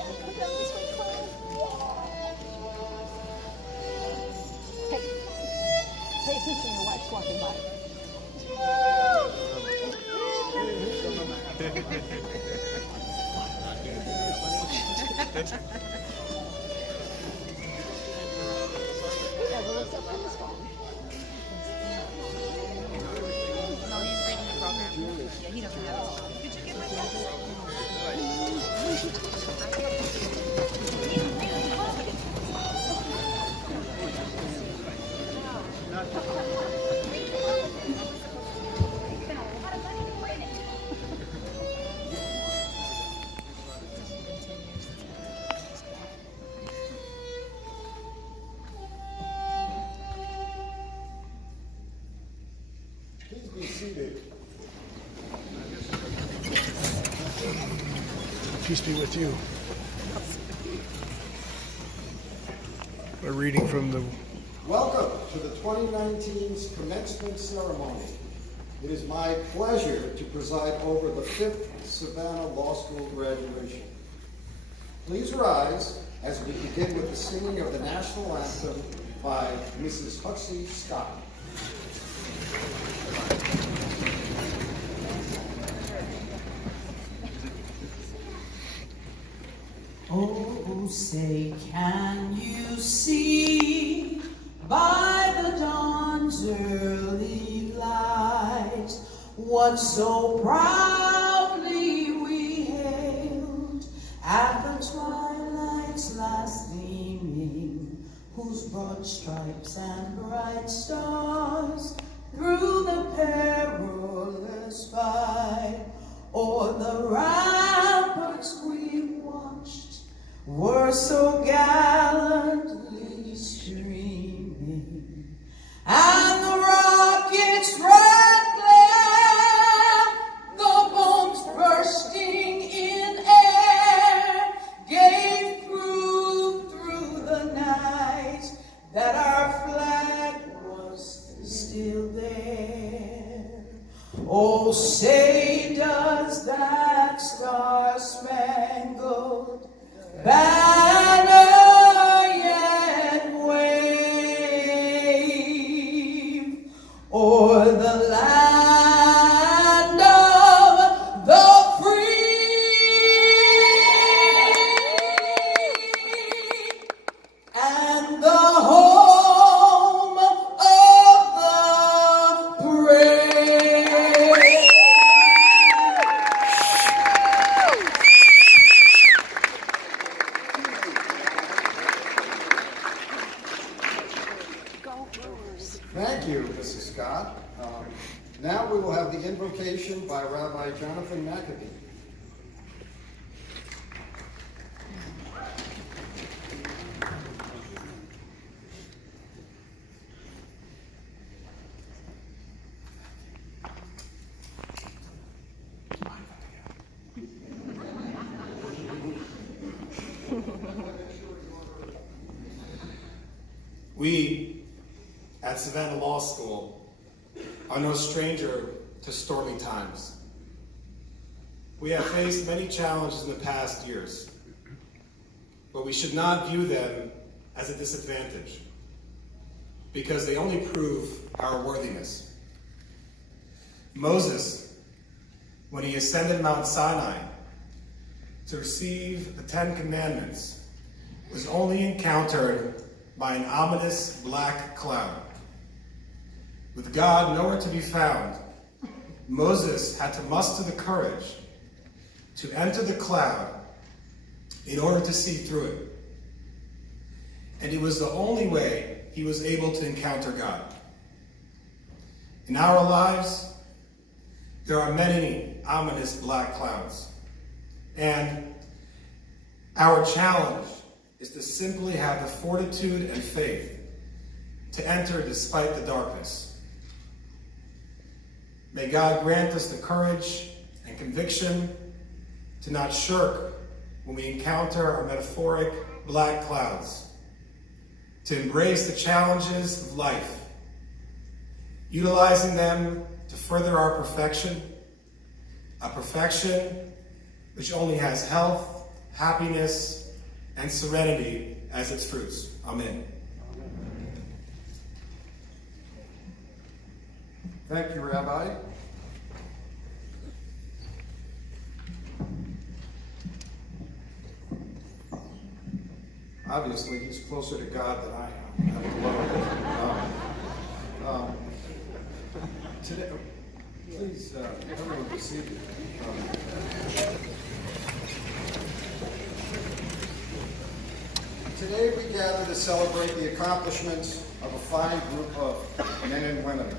Come down this way, Chloe. Hey, pay attention, your wife's walking by. He never looks up from his phone. No, he's reading the program. Yeah, he doesn't have it. Did you get my text? Please be seated. Peace be with you. A reading from the... Welcome to the 2019's commencement ceremony. It is my pleasure to preside over the 5th Savannah Law School graduation. Please rise as we begin with the singing of the national anthem by Mrs. Huxley Scott. Oh, say, can you see by the dawn's early light what so proudly we hailed at the twilight's last gleaming, whose broad stripes and bright stars through the perilous fight o'er the ramparts we watched were so gallantly streaming, and the rocket's red glare, the bombs bursting in air, gave proof through the night that our flag was still there. Oh, say does that star-spangled banner yet wave o'er the land of the free and the home of the brave? Thank you, Mrs. Scott. Now we will have the invocation by Rabbi Jonathan McAbee. We at Savannah Law School are no stranger to stormy times. We have faced many challenges in the past years, but we should not view them as a disadvantage because they only prove our worthiness. Moses, when he ascended Mount Sinai to receive the 10 Commandments, was only encountered by an ominous black cloud. With God nowhere to be found, Moses had to muster the courage to enter the cloud in order to see through it. And it was the only way he was able to encounter God. In our lives, there are many ominous black clouds. And our challenge is to simply have the fortitude and faith to enter despite the darkness. May God grant us the courage and conviction to not shirk when we encounter our metaphoric black clouds, to embrace the challenges of life, utilizing them to further our perfection, a perfection which only has health happiness, and serenity as its fruits. Amen. Thank you, Rabbi. Obviously, he's closer to God than I am. Today, please, everyone be seated. Today we gather to celebrate the accomplishments of a fine group of men and women.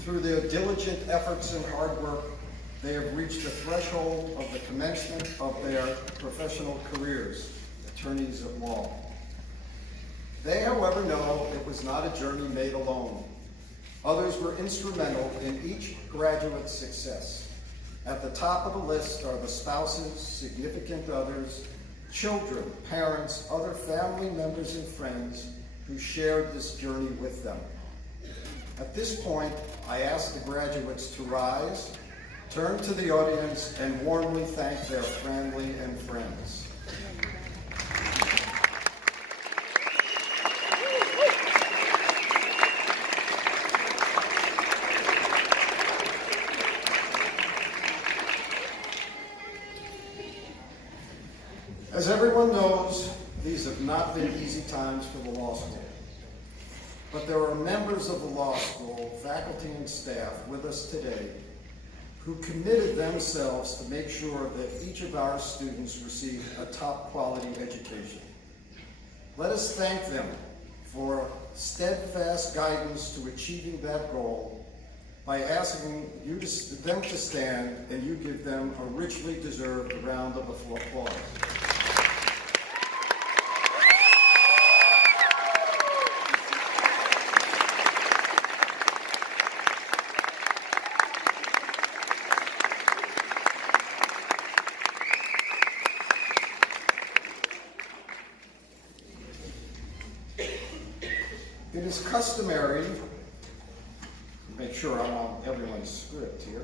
Through their diligent efforts and hard work, they have reached the threshold of the commencement of their professional careers, attorneys at law. They, however, know it was not a journey made alone. Others were instrumental in each graduate's success. At the top of the list are the spouses, significant others, children, parents, other family members and friends who shared this journey with them. At this point, I ask the graduates to rise, turn to the audience, and warmly thank their family and friends. As everyone knows, these have not been easy times for the law school. But there are members of the law school, faculty and staff with us today who committed themselves to make sure that each of our students received a top quality education. Let us thank them for steadfast guidance to achieving that goal by asking them to stand and you give them a richly deserved round of applause. It is customary, make sure I'm on everyone's script here.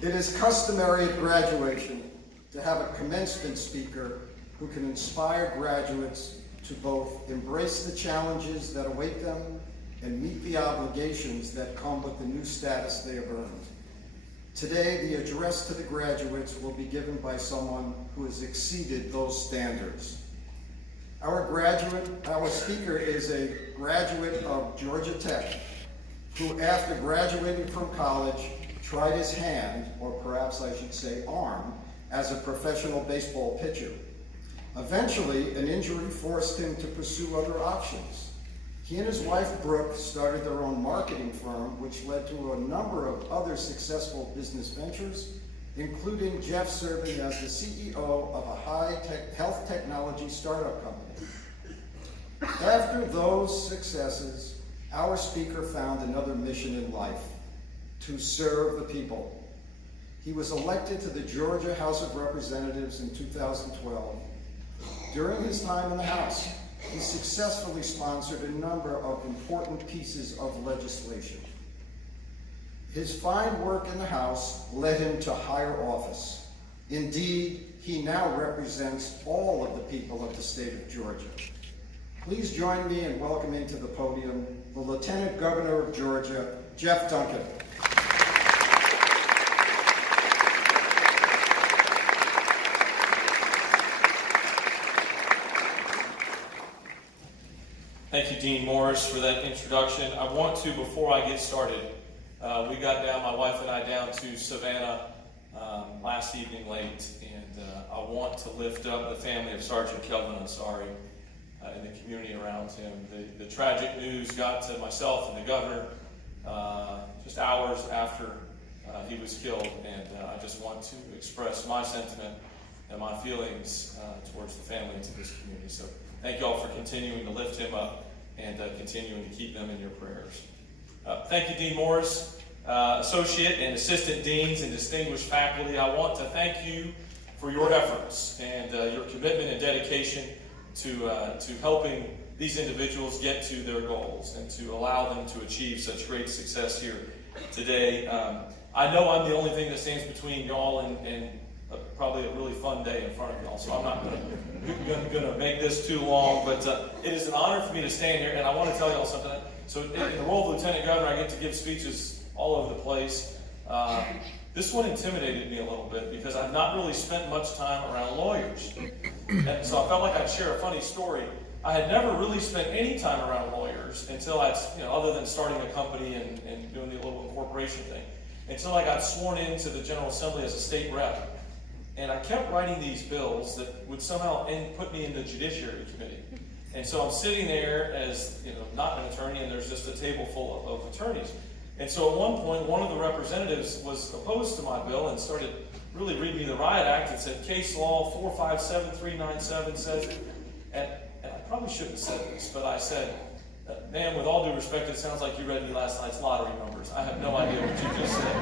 It is customary at graduation to have a commencement speaker who can inspire graduates to both embrace the challenges that await them and meet the obligations that come with the new status they have earned. Today, the address to the graduates will be given by someone who has exceeded those standards. Our speaker is a graduate of Georgia Tech, who after graduating from college, tried his hand, or perhaps I should say arm, as a professional baseball pitcher. Eventually, an injury forced him to pursue other options. He and his wife, Brooke, started their own marketing firm, which led to a number of other successful business ventures, including Jeff serving as the CEO of a high-tech health technology startup company. After those successes, our speaker found another mission in life: to serve the people. He was elected to the Georgia House of Representatives in 2012. During his time in the House, he successfully sponsored a number of important pieces of legislation. His fine work in the House led him to higher office. Indeed, he now represents all of the people of the state of Georgia. Please join me in welcoming to the podium the Lieutenant Governor of Georgia, Jeff Duncan. Thank you, Dean Morris, for that introduction. I want to, before I get started, we got down, my wife and I, down to Savannah last evening late, and I want to lift up the family of Sergeant Kelvin Ansari and the community around him. The tragic news got to myself and the governor just hours after he was killed, and I just want to express my sentiment and my feelings towards the family and to this community. So thank you all for continuing to lift him up and continuing to keep them in your prayers. Thank you, Dean Morris, Associate and Assistant Deans and distinguished faculty. I want to thank you for your efforts and your commitment and dedication to helping these individuals get to their goals and to allow them to achieve such great success here today. I know I'm the only thing that stands between y'all and probably a really fun day in front of y'all, so I'm not going to make this too long, but it is an honor for me to stand here, and I want to tell y'all something. So in the role of Lieutenant Governor, I get to give speeches all over the place. This one intimidated me a little bit because I've not really spent much time around lawyers. And so I felt like I'd share a funny story. I had never really spent any time around lawyers until other than starting a company and doing the little incorporation thing, until I got sworn into the General Assembly as a state rep. And I kept writing these bills that would somehow put me in the Judiciary Committee. And so I'm sitting there as, not an attorney, and there's just a table full of attorneys. And so at one point, one of the representatives was opposed to my bill and started really reading me the riot act and said, case law 457397 says, and I probably shouldn't have said this, but I said, ma'am, with all due respect, it sounds like you read me last night's lottery numbers. I have no idea what you just said.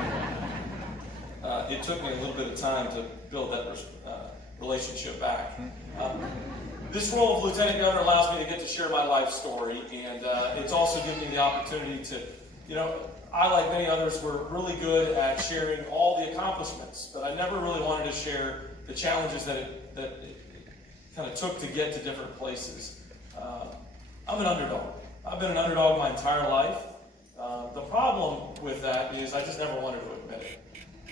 It took me a little bit of time to build that relationship back. This role of Lieutenant Governor allows me to get to share my life story, and it's also given me the opportunity to, I, like many others, were really good at sharing all the accomplishments, but I never really wanted to share the challenges that it kind of took to get to different places. I'm an underdog. I've been an underdog my entire life. The problem with that is I just never wanted to admit it.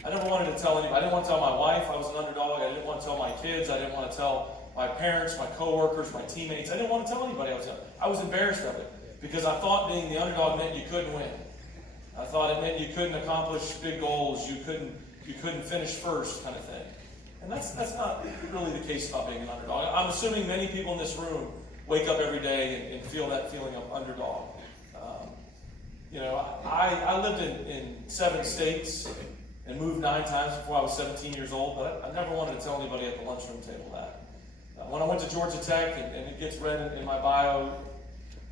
I never wanted to tell anybody. I didn't want to tell my wife I was an underdog. I didn't want to tell my kids. I didn't want to tell my parents, my coworkers, my teammates. I didn't want to tell anybody I was embarrassed of it because I thought being the underdog meant you couldn't win. I thought it meant you couldn't accomplish big goals, you couldn't finish first, kind of thing. And that's not really the case about being an underdog. I'm assuming many people in this room wake up every day and feel that feeling of underdog. I lived in 7 states and moved 9 times before I was 17 years old, but I never wanted to tell anybody at the lunchroom table that. When I went to Georgia Tech, and it gets read in my bio,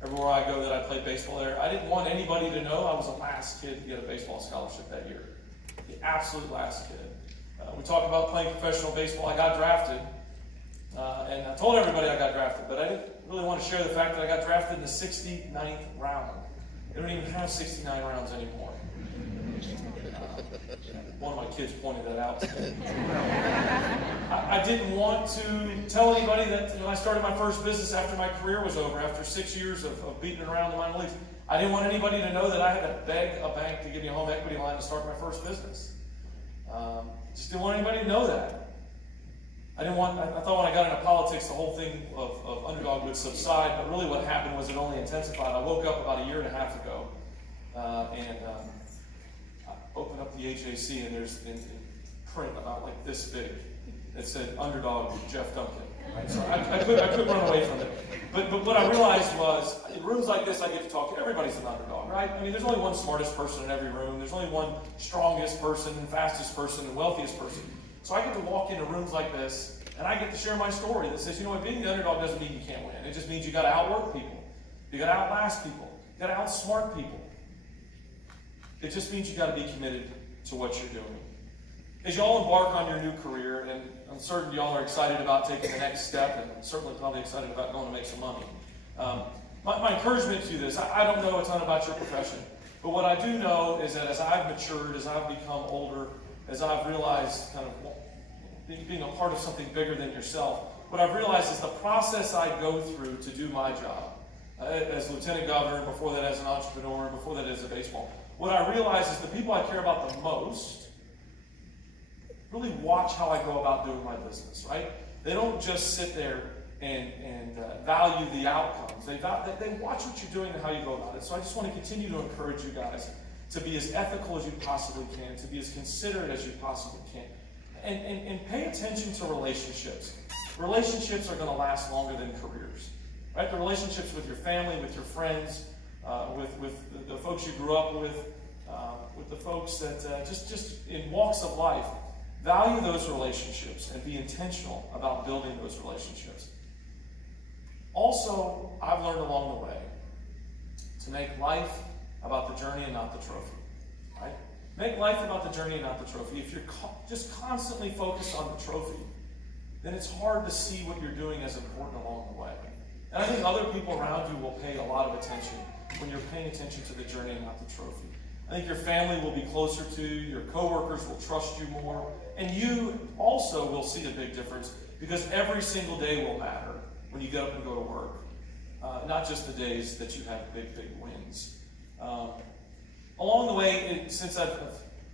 everywhere I go that I played baseball there, I didn't want anybody to know I was the last kid to get a baseball scholarship that year. The absolute last kid. We talk about playing professional baseball. I got drafted, and I told everybody I got drafted, but I didn't really want to share the fact that I got drafted in the 69th round. They don't even have 69 rounds anymore. One of my kids pointed that out to me. I didn't want to tell anybody that I started my first business after my career was over, after 6 years of beating around the minor leagues. I didn't want anybody to know that I had to beg a bank to give me a home equity line to start my first business. Just didn't want anybody to know that. I thought when I got into politics, the whole thing of underdog would subside, but really what happened was it only intensified. I woke up about 1.5 years ago, and I opened up the HAC, and there's in print about like this big. It said underdog Jeff Duncan. Right? So I couldn't run away from it. But what I realized was, in rooms like this, I get to talk to everybody's an underdog, right? I mean, there's only one smartest person in every room. There's only one strongest person, and fastest person, and wealthiest person. So I get to walk into rooms like this, and I get to share my story that says, being the underdog doesn't mean you can't win. It just means you got to outwork people. You got to outlast people. You got to outsmart people. It just means you got to be committed to what you're doing. As y'all embark on your new career, and I'm certain y'all are excited about taking the next step, and certainly probably excited about going to make some money. My encouragement to you this, I don't know a ton about your profession, but what I do know is that as I've matured, as I've become older, as I've realized kind of being a part of something bigger than yourself, what I've realized is the process I go through to do my job, as Lieutenant Governor, before that as an entrepreneur, before that as a baseball, what I realize is the people I care about the most really watch how I go about doing my business, right? They don't just sit there and value the outcomes. They watch what you're doing and how you go about it. So I just want to continue to encourage you guys to be as ethical as you possibly can, to be as considerate as you possibly can, and pay attention to relationships. Relationships are going to last longer than careers, right? The relationships with your family, with your friends, with the folks you grew up with the folks that just in walks of life. Value those relationships and be intentional about building those relationships. Also, I've learned along the way to make life about the journey and not the trophy. Right? Make life about the journey and not the trophy. If you're just constantly focused on the trophy, then it's hard to see what you're doing as important along the way. And I think other people around you will pay a lot of attention when you're paying attention to the journey and not the trophy. I think your family will be closer to you, your coworkers will trust you more, and you also will see a big difference because every single day will matter when you get up and go to work. Not just the days that you have big wins. Along the way, since I've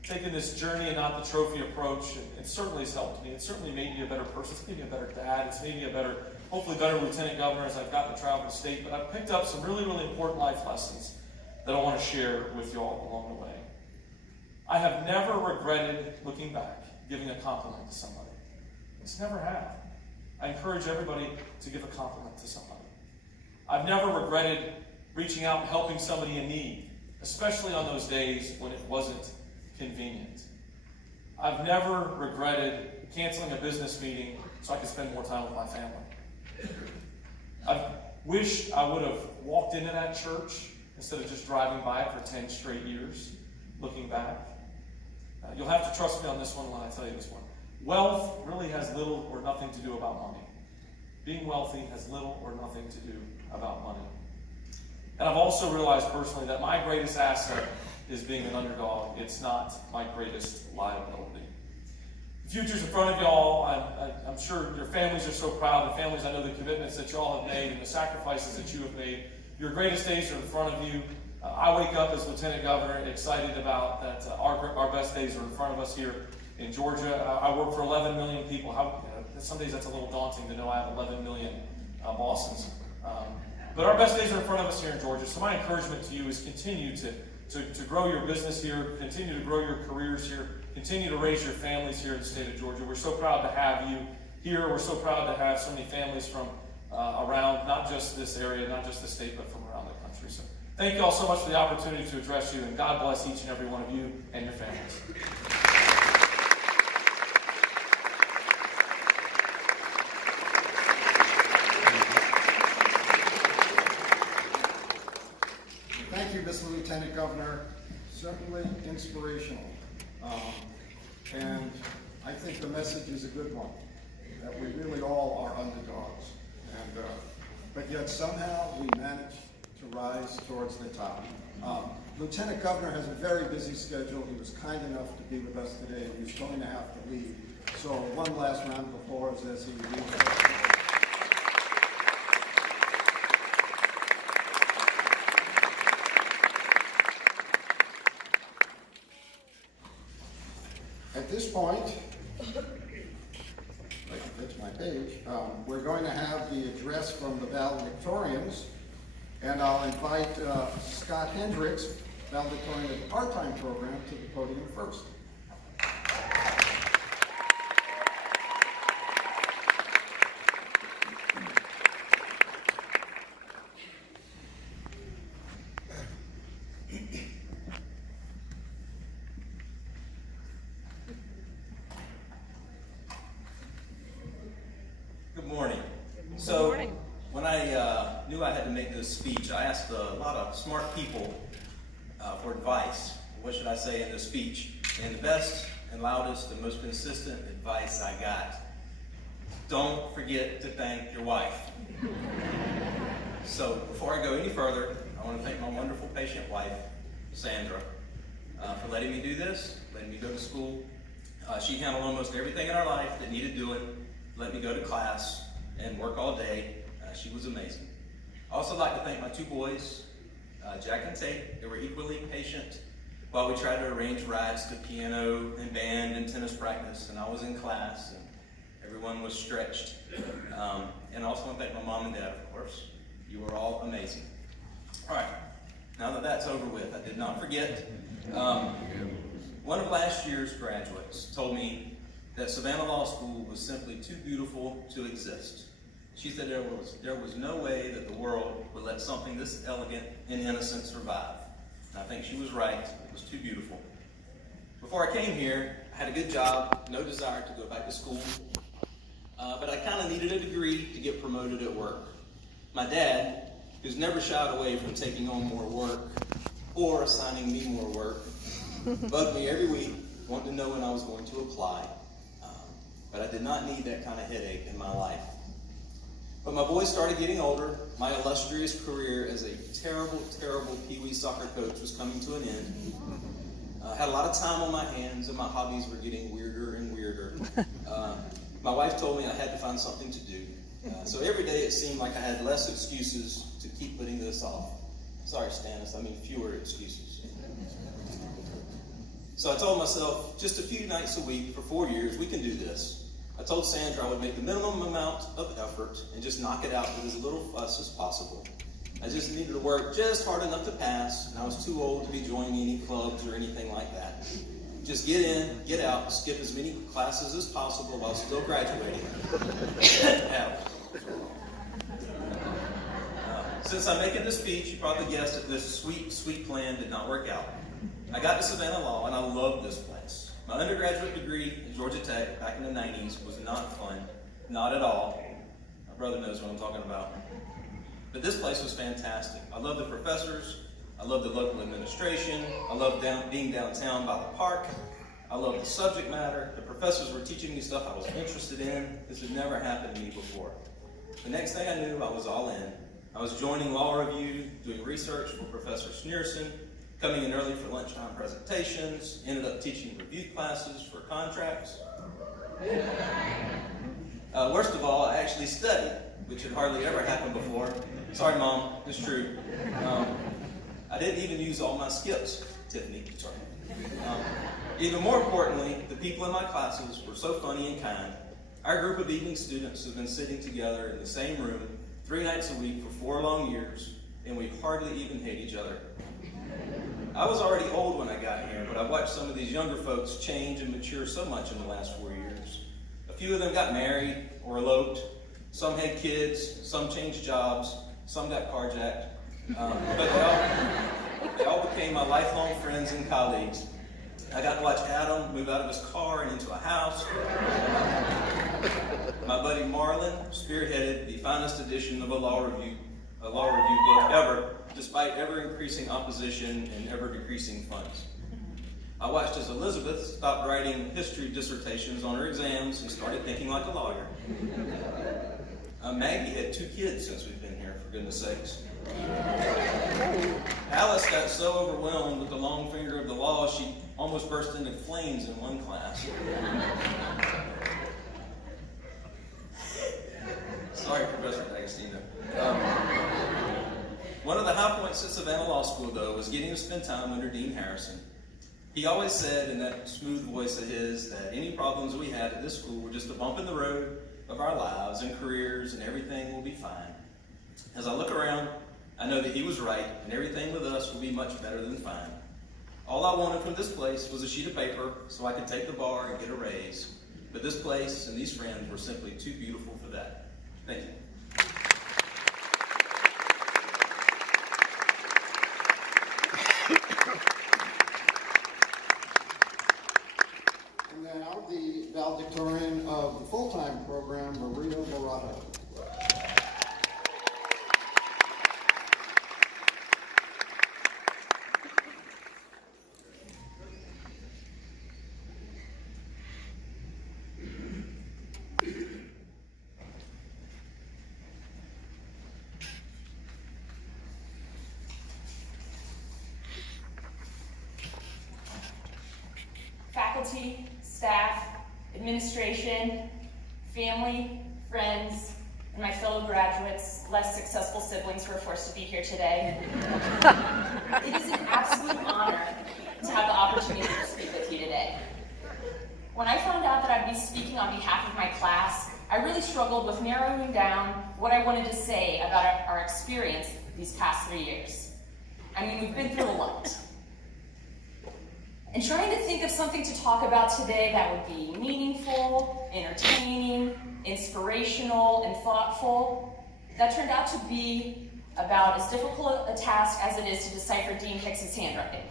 taken this journey and not the trophy approach, it certainly has helped me. It certainly made me a better person. It's made me a better dad. It's made me a better, hopefully better lieutenant governor as I've gotten to travel the state. But I've picked up some really important life lessons that I want to share with you all along the way. I have never regretted, looking back, giving a compliment to somebody. It's never have. I encourage everybody to give a compliment to somebody. I've never regretted reaching out and helping somebody in need, especially on those days when it wasn't convenient. I've never regretted canceling a business meeting so I could spend more time with my family. I wish I would have walked into that church instead of just driving by it for 10 straight years, looking back. You'll have to trust me on this one when I tell you this one. Wealth really has little or nothing to do about money. Being wealthy has little or nothing to do about money. And I've also realized personally that my greatest asset is being an underdog. It's not my greatest liability. The future's in front of y'all. I'm sure your families are so proud. And families, I know the commitments that y'all have made and the sacrifices that you have made. Your greatest days are in front of you. I wake up as Lieutenant Governor excited about that our best days are in front of us here in Georgia. I work for 11 million people. Some days that's a little daunting to know I have 11 million bosses. But our best days are in front of us here in Georgia. So my encouragement to you is continue to grow your business here, continue to grow your careers here, continue to raise your families here in the state of Georgia. We're so proud to have you here. We're so proud to have so many families from around, not just this area, not just the state, but from around the country. So thank you all so much for the opportunity to address you, and God bless each and every one of you and your families. Thank you, Mr. Lieutenant Governor. Certainly inspirational. And I think the message is a good one, that we really all are underdogs. And, but yet somehow we manage to rise towards the top. Lieutenant Governor has a very busy schedule. He was kind enough to be with us today, and he's going to have to leave. So one last round of applause as he leaves. At this point, that's my page, we're going to have the address from the valedictorians, and I'll invite Scott Hendricks, valedictorian of the part-time program, to the podium first. Good morning. So, when I knew I had to make this speech, I asked a lot of smart people for advice. What should I say in this speech? And the best and loudest and most consistent advice I got: don't forget to thank your wife. So, before I go any further, I want to thank my wonderful patient wife, Sandra, for letting me do this, letting me go to school. She handled almost everything in our life that needed doing, let me go to class and work all day. She was amazing. I also like to thank my two boys, Jack and Tate. They were equally patient while we tried to arrange rides to piano and band and tennis practice, and I was in class and everyone was stretched. And I also want to thank my mom and dad, of course. You were all amazing. All right, now that that's over with, I did not forget. One of last year's graduates told me that Savannah Law School was simply too beautiful to exist. She said there was no way that the world would let something this elegant and innocent survive. And I think she was right. It was too beautiful. Before I came here, I had a good job, no desire to go back to school, but I kind of needed a degree to get promoted at work. My dad, who's never shied away from taking on more work or assigning me more work, bugged me every week, wanting to know when I was going to apply. But I did not need that kind of headache in my life. But my boys started getting older. My illustrious career as a terrible, terrible Pee Wee soccer coach was coming to an end. I had a lot of time on my hands, and my hobbies were getting weirder and weirder. My wife told me I had to find something to do. So every day it seemed like I had less excuses to keep putting this off. Sorry, Stannis, I mean fewer excuses. So I told myself, just a few nights a week for 4 years, we can do this. I told Sandra I would make the minimum amount of effort and just knock it out with as little fuss as possible. I just needed to work just hard enough to pass, and I was too old to be joining any clubs or anything like that. Just get in, get out, skip as many classes as possible while still graduating. Since I'm making this speech, you probably guessed that this sweet, sweet plan did not work out. I got to Savannah Law, and I loved this place. My undergraduate degree at Georgia Tech back in the 90s was not fun, not at all. My brother knows what I'm talking about. But this place was fantastic. I loved the professors. I loved the local administration. I loved being downtown by the park. I loved the subject matter. The professors were teaching me stuff I was interested in. This had never happened to me before. The next thing I knew, I was all in. I was joining law review, doing research for Professor Juergensen, coming in early for lunchtime presentations, ended up teaching review classes for contracts. Worst of all, I actually studied, which had hardly ever happened before. Sorry, Mom, it's true. I didn't even use all my skips, Tiffany, sorry. Even more importantly, the people in my classes were so funny and kind. Our group of evening students have been sitting together in the same room 3 nights a week for 4 long years, and we hardly even hate each other. I was already old when I got here, but I've watched some of these younger folks change and mature so much in the last 4 years. A few of them got married or eloped. Some had kids, some changed jobs, some got carjacked. But they all became my lifelong friends and colleagues. I got to watch Adam move out of his car and into a house. My buddy Marlon spearheaded the finest edition of a law review book ever, despite ever-increasing opposition and ever-decreasing funds. I watched as Elizabeth stopped writing history dissertations on her exams and started thinking like a lawyer. Maggie had 2 kids since we've been here, for goodness sakes. Alice got so overwhelmed with the long finger of the law, she almost burst into flames in one class. Sorry, Professor D'Agostino. One of the high points at Savannah Law School, though, was getting to spend time under Dean Harrison. He always said in that smooth voice of his that any problems we had at this school were just a bump in the road of our lives and careers, and everything will be fine. As I look around, I know that he was right, and everything with us will be much better than fine. All I wanted from this place was a sheet of paper so I could take the bar and get a raise. But this place and these friends were simply too beautiful for that. Thank you. And now the valedictorian of the full-time program, Maria Morato. Faculty, staff, administration, family, friends, and my fellow graduates, less successful siblings who are forced to be here today. It is an absolute honor to have the opportunity to speak with you today. When I found out that I'd be speaking on behalf of my class, I really struggled with narrowing down what I wanted to say about our experience these past 3 years. I mean, we've been through a lot. And trying to think of something to talk about today that would be meaningful, entertaining, inspirational, and thoughtful, that turned out to be about as difficult a task as it is to decipher Dean Hicks's handwriting.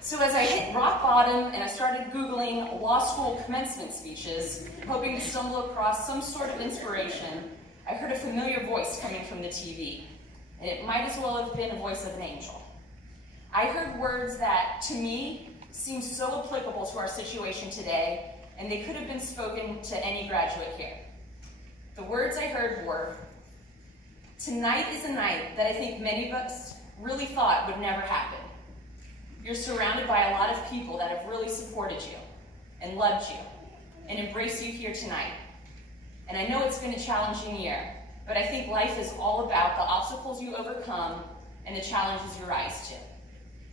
So as I hit rock bottom and I started Googling law school commencement speeches, hoping to stumble across some sort of inspiration, I heard a familiar voice coming from the TV. And it might as well have been the voice of an angel. I heard words that, to me, seem so applicable to our situation today, and they could have been spoken to any graduate here. The words I heard were, "Tonight is a night that I think many of us really thought would never happen. You're surrounded by a lot of people that have really supported you and loved you and embraced you here tonight. And I know it's been a challenging year, but I think life is all about the obstacles you overcome and the challenges you rise to.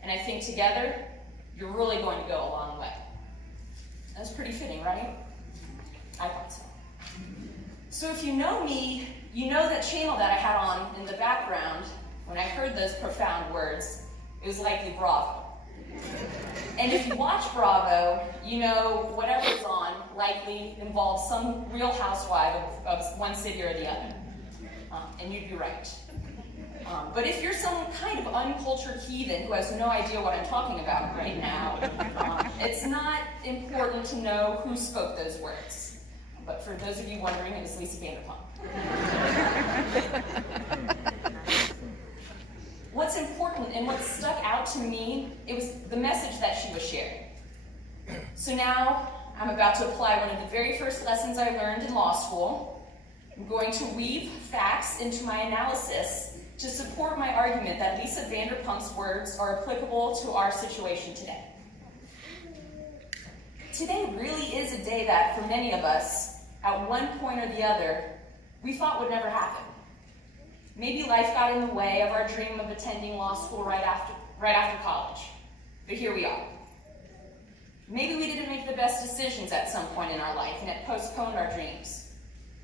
And I think together, you're really going to go a long way." That's pretty fitting, right? I thought so. So if you know me, you know that channel that I had on in the background when I heard those profound words, it was likely Bravo. And if you watch Bravo, you know whatever's on likely involves some real housewife of one city or the other. And you'd be right. But if you're some kind of uncultured heathen who has no idea what I'm talking about right now, it's not important to know who spoke those words. But for those of you wondering, it was Lisa Vanderpump. What's important and what stuck out to me, it was the message that she was sharing. So now I'm about to apply one of the very first lessons I learned in law school. I'm going to weave facts into my analysis to support my argument that Lisa Vanderpump's words are applicable to our situation today. Today really is a day that, for many of us, at one point or the other, we thought would never happen. Maybe life got in the way of our dream of attending law school right after college, but here we are. Maybe we didn't make the best decisions at some point in our life and it postponed our dreams,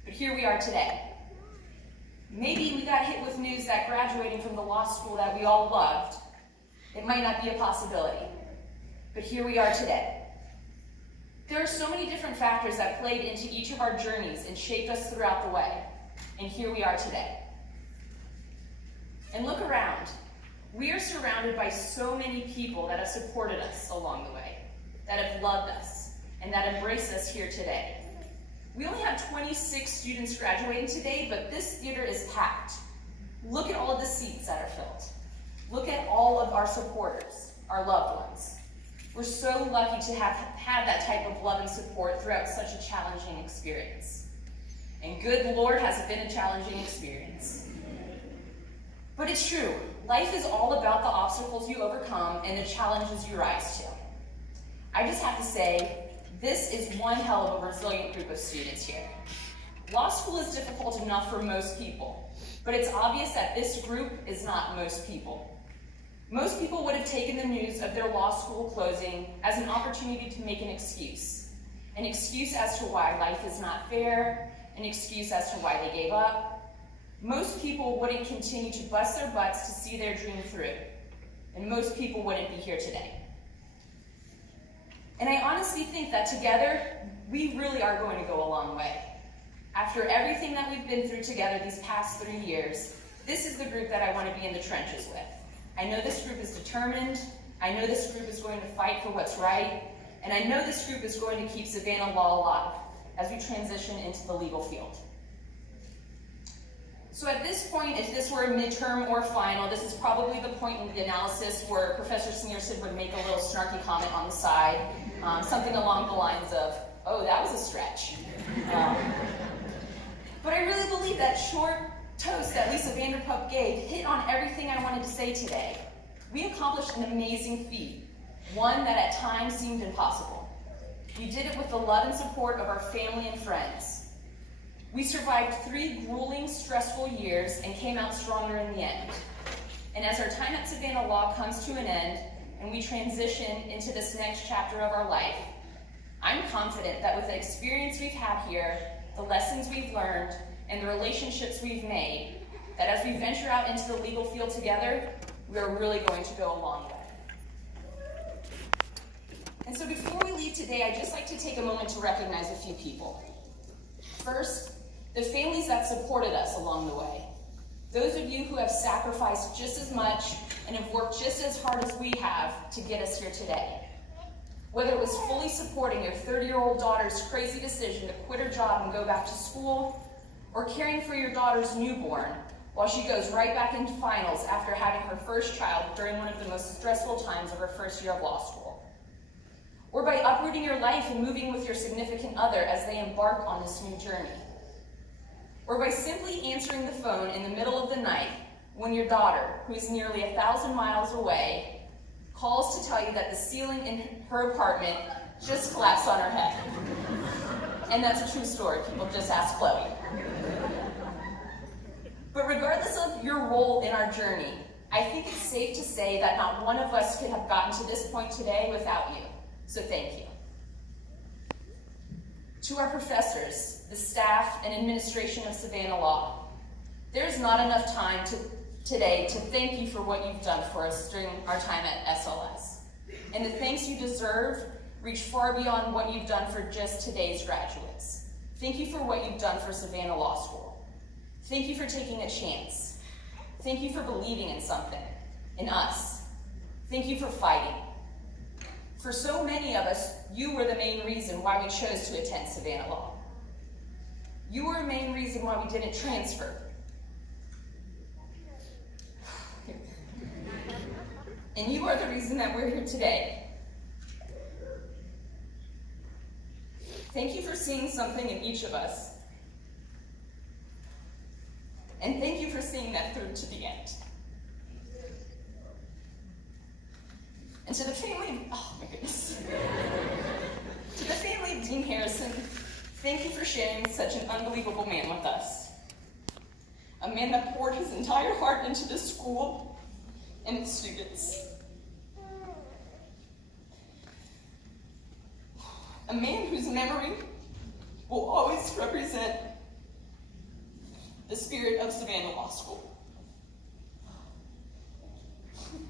but here we are today. Maybe we got hit with news that graduating from the law school that we all loved, it might not be a possibility, but here we are today. There are so many different factors that played into each of our journeys and shaped us throughout the way, and here we are today. And look around. We are surrounded by so many people that have supported us along the way, that have loved us, and that embrace us here today. We only have 26 students graduating today, but this theater is packed. Look at all of the seats that are filled. Look at all of our supporters, our loved ones. We're so lucky to have had that type of love and support throughout such a challenging experience. And good Lord, has it been a challenging experience. But it's true, life is all about the obstacles you overcome and the challenges you rise to. I just have to say, this is one hell of a resilient group of students here. Law school is difficult enough for most people, but it's obvious that this group is not most people. Most people would have taken the news of their law school closing as an opportunity to make an excuse as to why life is not fair, an excuse as to why they gave up. Most people wouldn't continue to bust their butts to see their dream through, and most people wouldn't be here today. And I honestly think that together, we really are going to go a long way. After everything that we've been through together these past 3 years, this is the group that I want to be in the trenches with. I know this group is determined, I know this group is going to fight for what's right, and I know this group is going to keep Savannah law alive as we transition into the legal field. So at this point, if this were a midterm or final, this is probably the point in the analysis where Professor Sneerson would make a little snarky comment on the side, something along the lines of, "Oh, that was a stretch." But I really believe that short toast that Lisa Vanderpump gave hit on everything I wanted to say today. We accomplished an amazing feat, one that at times seemed impossible. We did it with the love and support of our family and friends. We survived 3 grueling, stressful years and came out stronger in the end. And as our time at Savannah Law comes to an end and we transition into this next chapter of our life, I'm confident that with the experience we've had here, the lessons we've learned, and the relationships we've made, that as we venture out into the legal field together, we are really going to go a long way. And so before we leave today, I'd just like to take a moment to recognize a few people. First, the families that supported us along the way. Those of you who have sacrificed just as much and have worked just as hard as we have to get us here today. Whether it was fully supporting your 30-year-old daughter's crazy decision to quit her job and go back to school, or caring for your daughter's newborn while she goes right back into finals after having her first child during one of the most stressful times of her first year of law school. Or by uprooting your life and moving with your significant other as they embark on this new journey. or by simply answering the phone in the middle of the night when your daughter, who is nearly 1,000 miles away, calls to tell you that the ceiling in her apartment just collapsed on her head. And that's a true story. People just ask Chloe. But regardless of your role in our journey, I think it's safe to say that not one of us could have gotten to this point today without you. So thank you. To our professors, the staff and administration of Savannah Law, there's not enough time today to thank you for what you've done for us during our time at SLS. And the thanks you deserve reach far beyond what you've done for just today's graduates. Thank you for what you've done for Savannah Law School. Thank you for taking a chance. Thank you for believing in something, in us. Thank you for fighting. For so many of us, you were the main reason why we chose to attend Savannah Law. You were a main reason why we didn't transfer. And you are the reason that we're here today. Thank you for seeing something in each of us. And thank you for seeing that through to the end. And to the family, oh my goodness. To the family of Dean Harrison, thank you for sharing such an unbelievable man with us. A man that poured his entire heart into this school and its students. A man whose memory will always represent the spirit of Savannah Law School.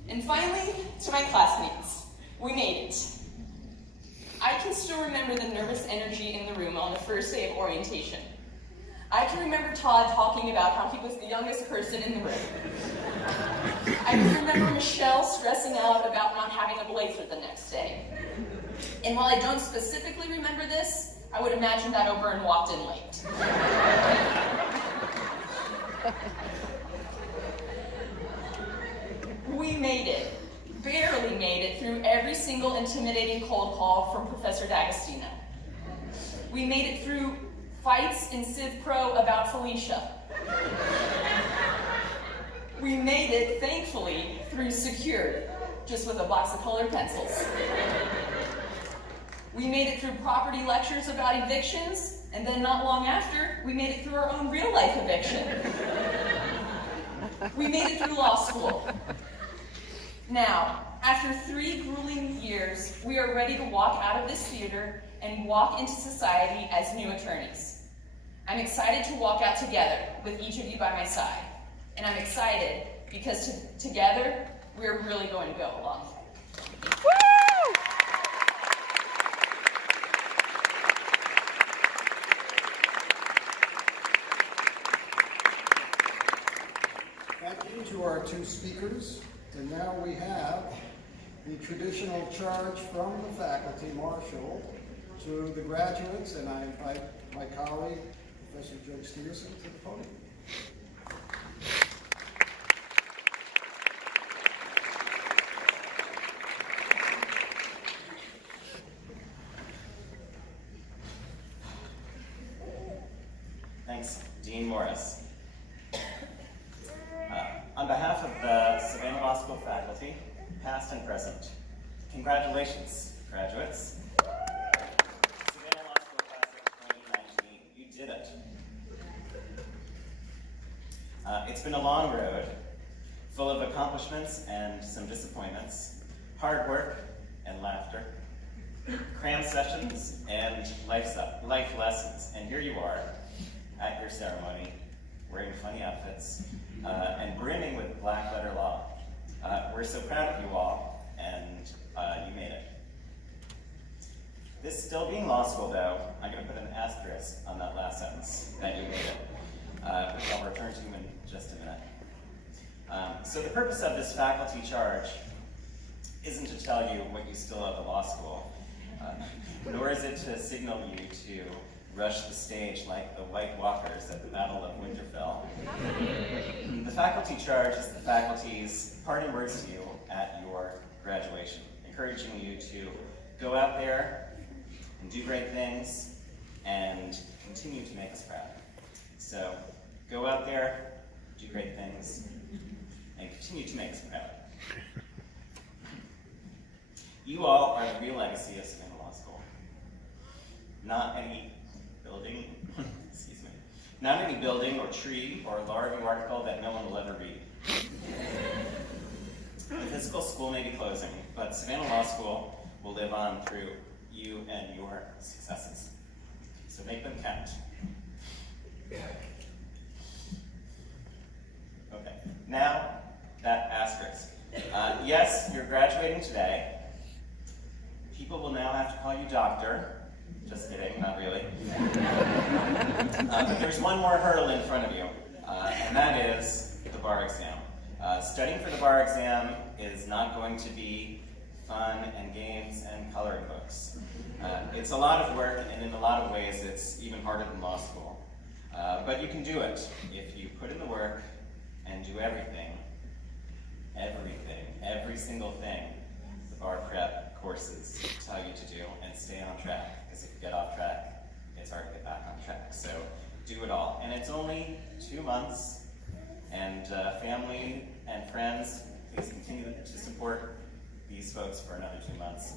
And finally, to my classmates, we made it. I can still remember the nervous energy in the room on the first day of orientation. I can remember Todd talking about how he was the youngest person in the room. I can remember Michelle stressing out about not having a blazer the next day. And while I don't specifically remember this, I would imagine that O'Byrne walked in late. We made it, barely made it through every single intimidating cold call from Professor D'Agostino. We made it through fights in Civ Pro about Felicia. We made it, thankfully, through secured, just with a box of colored pencils. We made it through property lectures about evictions, and then not long after, we made it through our own real-life eviction. We made it through law school. Now, after 3 grueling years, we are ready to walk out of this theater and walk into society as new attorneys. I'm excited to walk out together with each of you by my side. And I'm excited because together, we're really going to go a long way. Thank you to our 2 speakers. And now we have the traditional charge from the faculty marshal to the graduates, and I invite my colleague, Professor Judge Stevenson, to the podium. Thanks, Dean Morris. On behalf of the Savannah Law School faculty, past and present, congratulations, graduates. Savannah Law School class of 2019, you did it. It's been a long road, full of accomplishments and some disappointments, hard work and laughter, cram sessions and life lessons, and here you are at your ceremony, wearing funny outfits, and brimming with black letter law. We're so proud of you all, and you made it. This still being law school, though, I'm going to put an asterisk on that last sentence, that you made it, which I'll return to in just a minute. So the purpose of this faculty charge isn't to tell you what you still owe the law school, nor is it to signal you to rush the stage like the White Walkers at the Battle of Winterfell. The faculty charge is the faculty's parting words to you at your graduation, encouraging you to go out there and do great things and continue to make us proud. So Go out there, do great things, and continue to make us proud. You all are the real legacy of Savannah Law School. Not any building, excuse me, not any building or tree or law review article that no one will ever read. The physical school may be closing, but Savannah Law School will live on through you and your successes. So make them count. Okay, now that asterisk. Yes, you're graduating today. People will now have to call you doctor. Just kidding, not really. But there's one more hurdle in front of you, and that is the bar exam. Studying for the bar exam is not going to be fun and games and coloring books. It's a lot of work, and in a lot of ways, it's even harder than law school. But you can do it if you put in the work and do everything, every single thing the bar prep courses tell you to do, and stay on track, because if you get off track, it's hard to get back on track. So do it all. And it's only 2 months, and family and friends, please continue to support these folks for another 2 months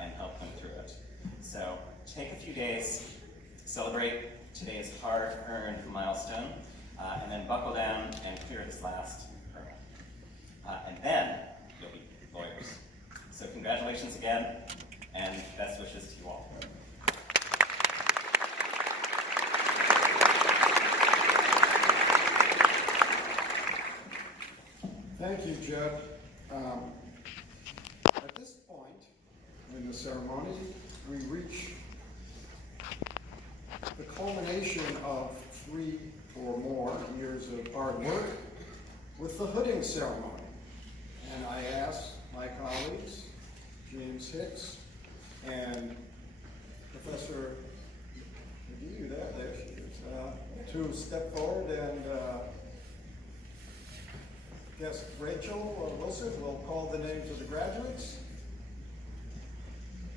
and help them through it. So take a few days, celebrate today's hard-earned milestone, and then buckle down and clear this last hurdle. And then you'll be lawyers. So congratulations again, and best wishes to you all. Thank you, Jed. At this point in the ceremony, we reach the culmination of 3 or more years of hard work with the hooding ceremony. And I ask my colleagues, James Hicks and Professor McGee, there she is, to step forward and guess Rachel Wilson will call the names of the graduates.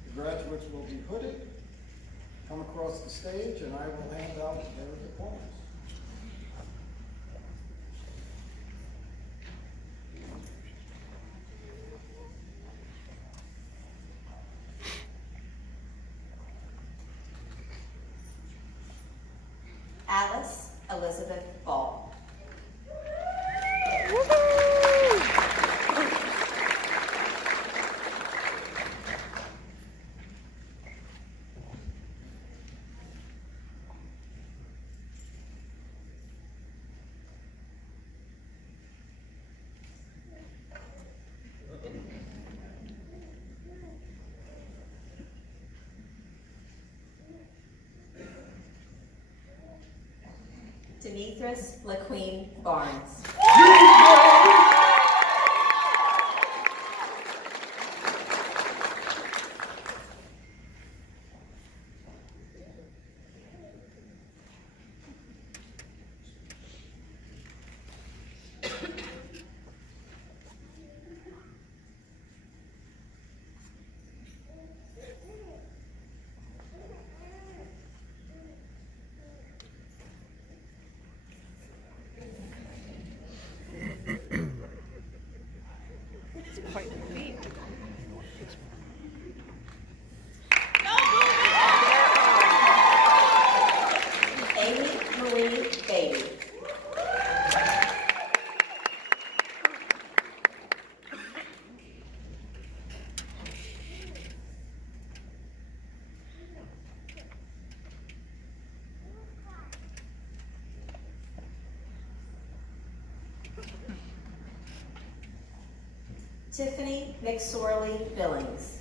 The graduates will be hooded, come across the stage, and I will hand out their diplomas. Alice Elizabeth Ball. Demetris LaQueen Barnes. Tiffany McSorley Billings.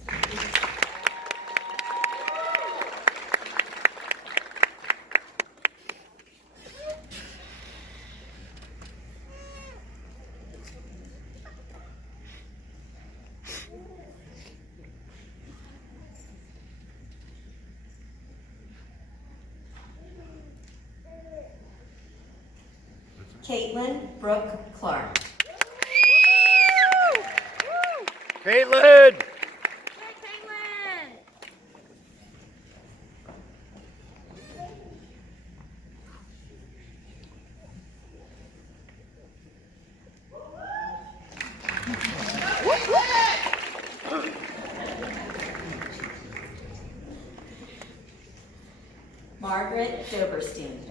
Caitlin Brooke Clark. Caitlin! Margaret Doberstein.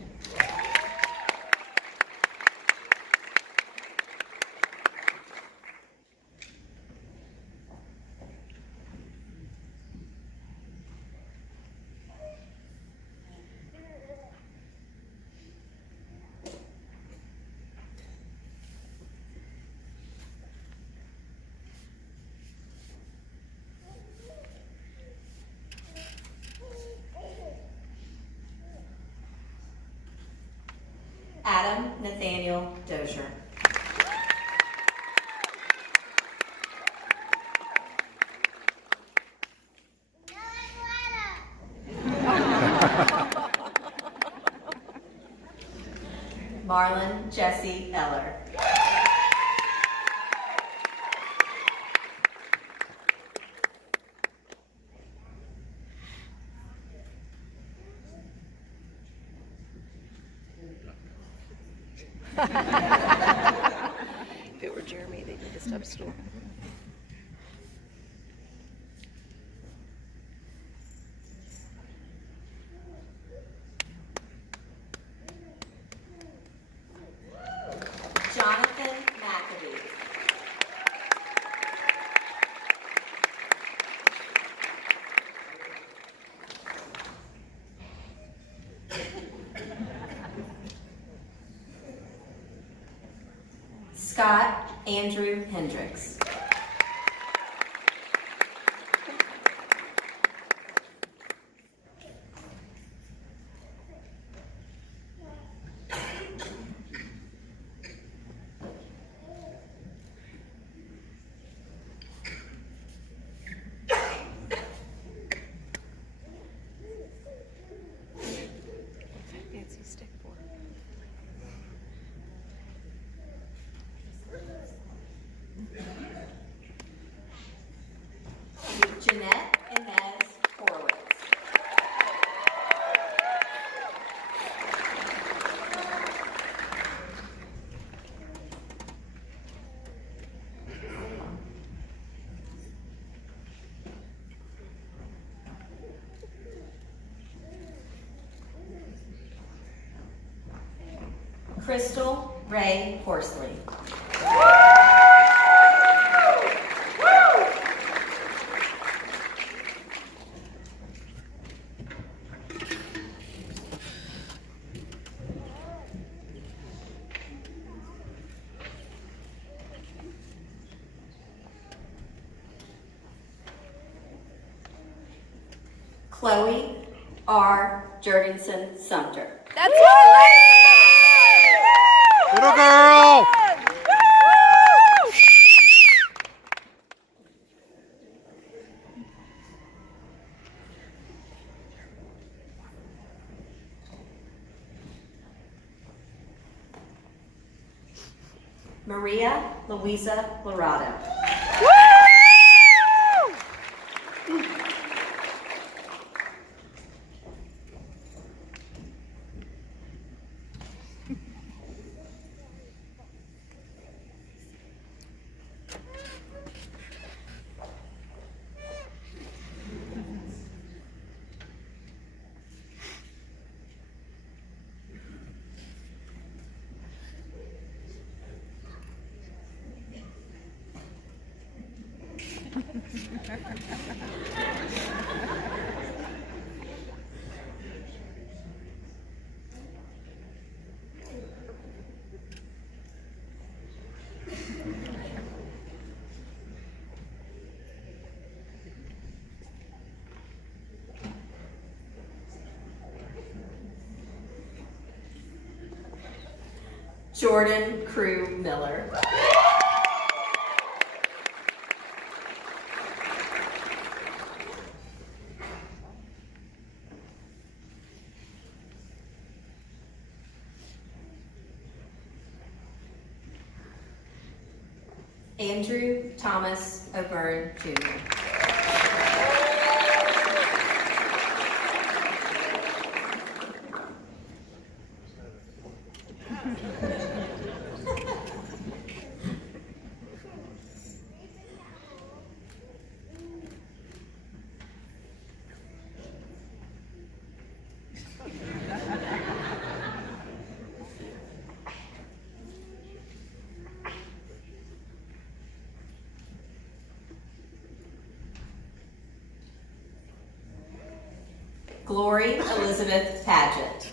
Adam Nathaniel Dozier. Marlon Jesse Eller. If it were Jeremy, they'd be just upstairs. Jonathan McAbee. Scott Andrew Hendricks. Fancy stick for Jeanette Inez Horowitz. Crystal Ray Horsley. Chloé R. Juergensen Sumpter. That's our Little girl! Maria Louisa Lorado. Jordan Crew Miller. Andrew Thomas O'Byrne, Jr. Glory Elizabeth Paget.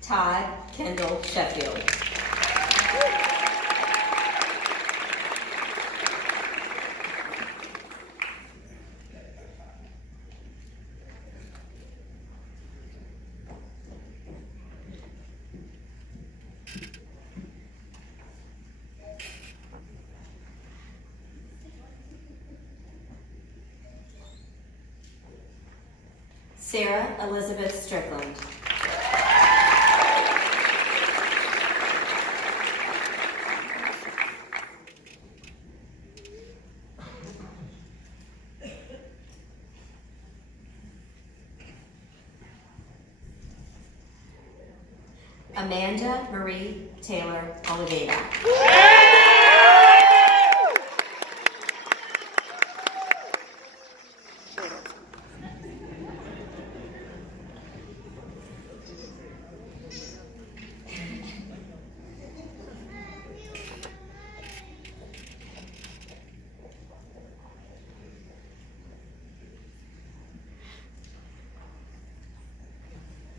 Todd Kendall Sheffield. Sarah Elizabeth Strickland. Amanda Marie Taylor Oliveira.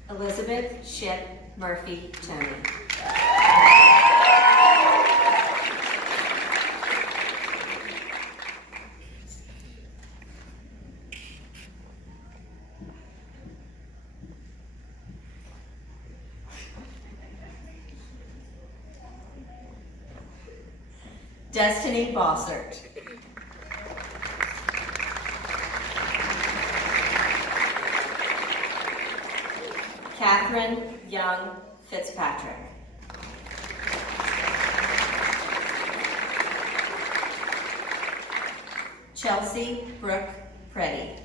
Elizabeth Ship Murphy Tony. Destiny Bossert. Catherine Young Fitzpatrick. Chelsea Brooke Preddy.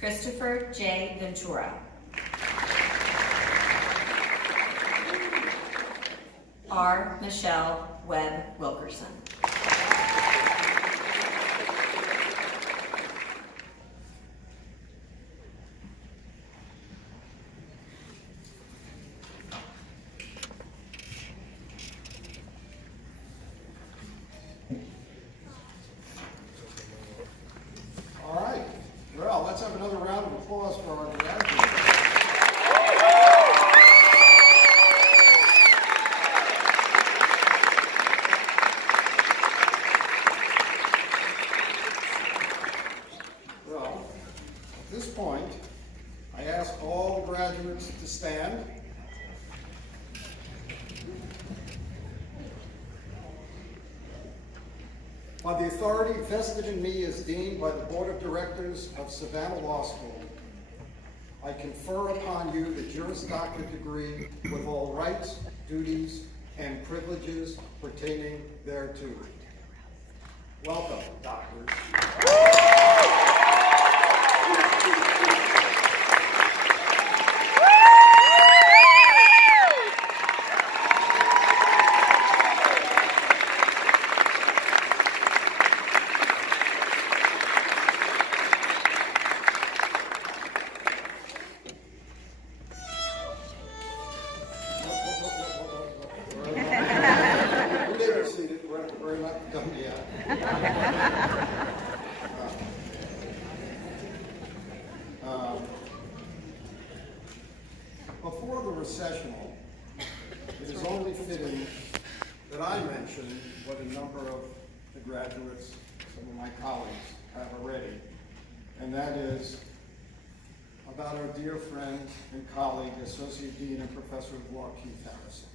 Christopher J. Ventura. R. Michelle Webb Wilkerson. All right. Well, let's have another round of applause for our graduates. Well, at this point, I ask all the graduates to stand. By the authority vested in me as Dean by the Board of Directors of Savannah Law School, I confer upon you the Juris Doctorate degree with all rights, duties, and privileges pertaining thereto. Welcome, doctors. You may be seated. We're not done yet. Before the recessional, it is only fitting that I mention what a number of the graduates, some of my colleagues, have already, and that is about our dear friend and colleague, Associate Dean and Professor of Law, Keith Harrison.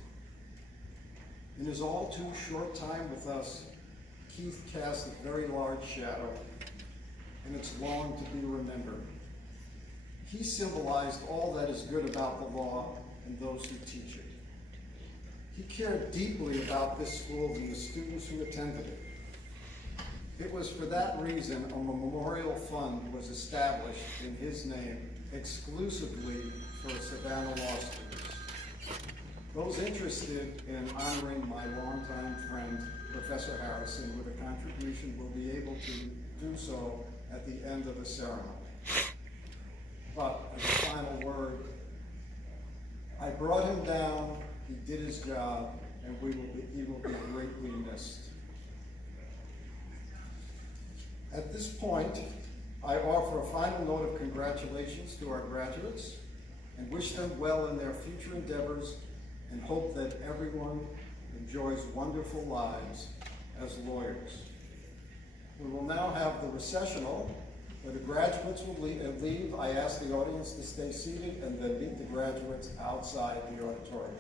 In his all too short time with us, Keith cast a very large shadow, and it's long to be remembered. He symbolized all that is good about the law and those who teach it. He cared deeply about this school and the students who attended it. It was for that reason a memorial fund was established in his name exclusively for Savannah Law students. Those interested in honoring my longtime friend, Professor Harrison, with a contribution will be able to do so at the end of the ceremony. But as a final word, I brought him down, he did his job, and he will be greatly missed. At this point, I offer a final note of congratulations to our graduates and wish them well in their future endeavors and hope that everyone enjoys wonderful lives as lawyers. We will now have the recessional, where the graduates will leave. I ask the audience to stay seated and then meet the graduates outside the auditorium.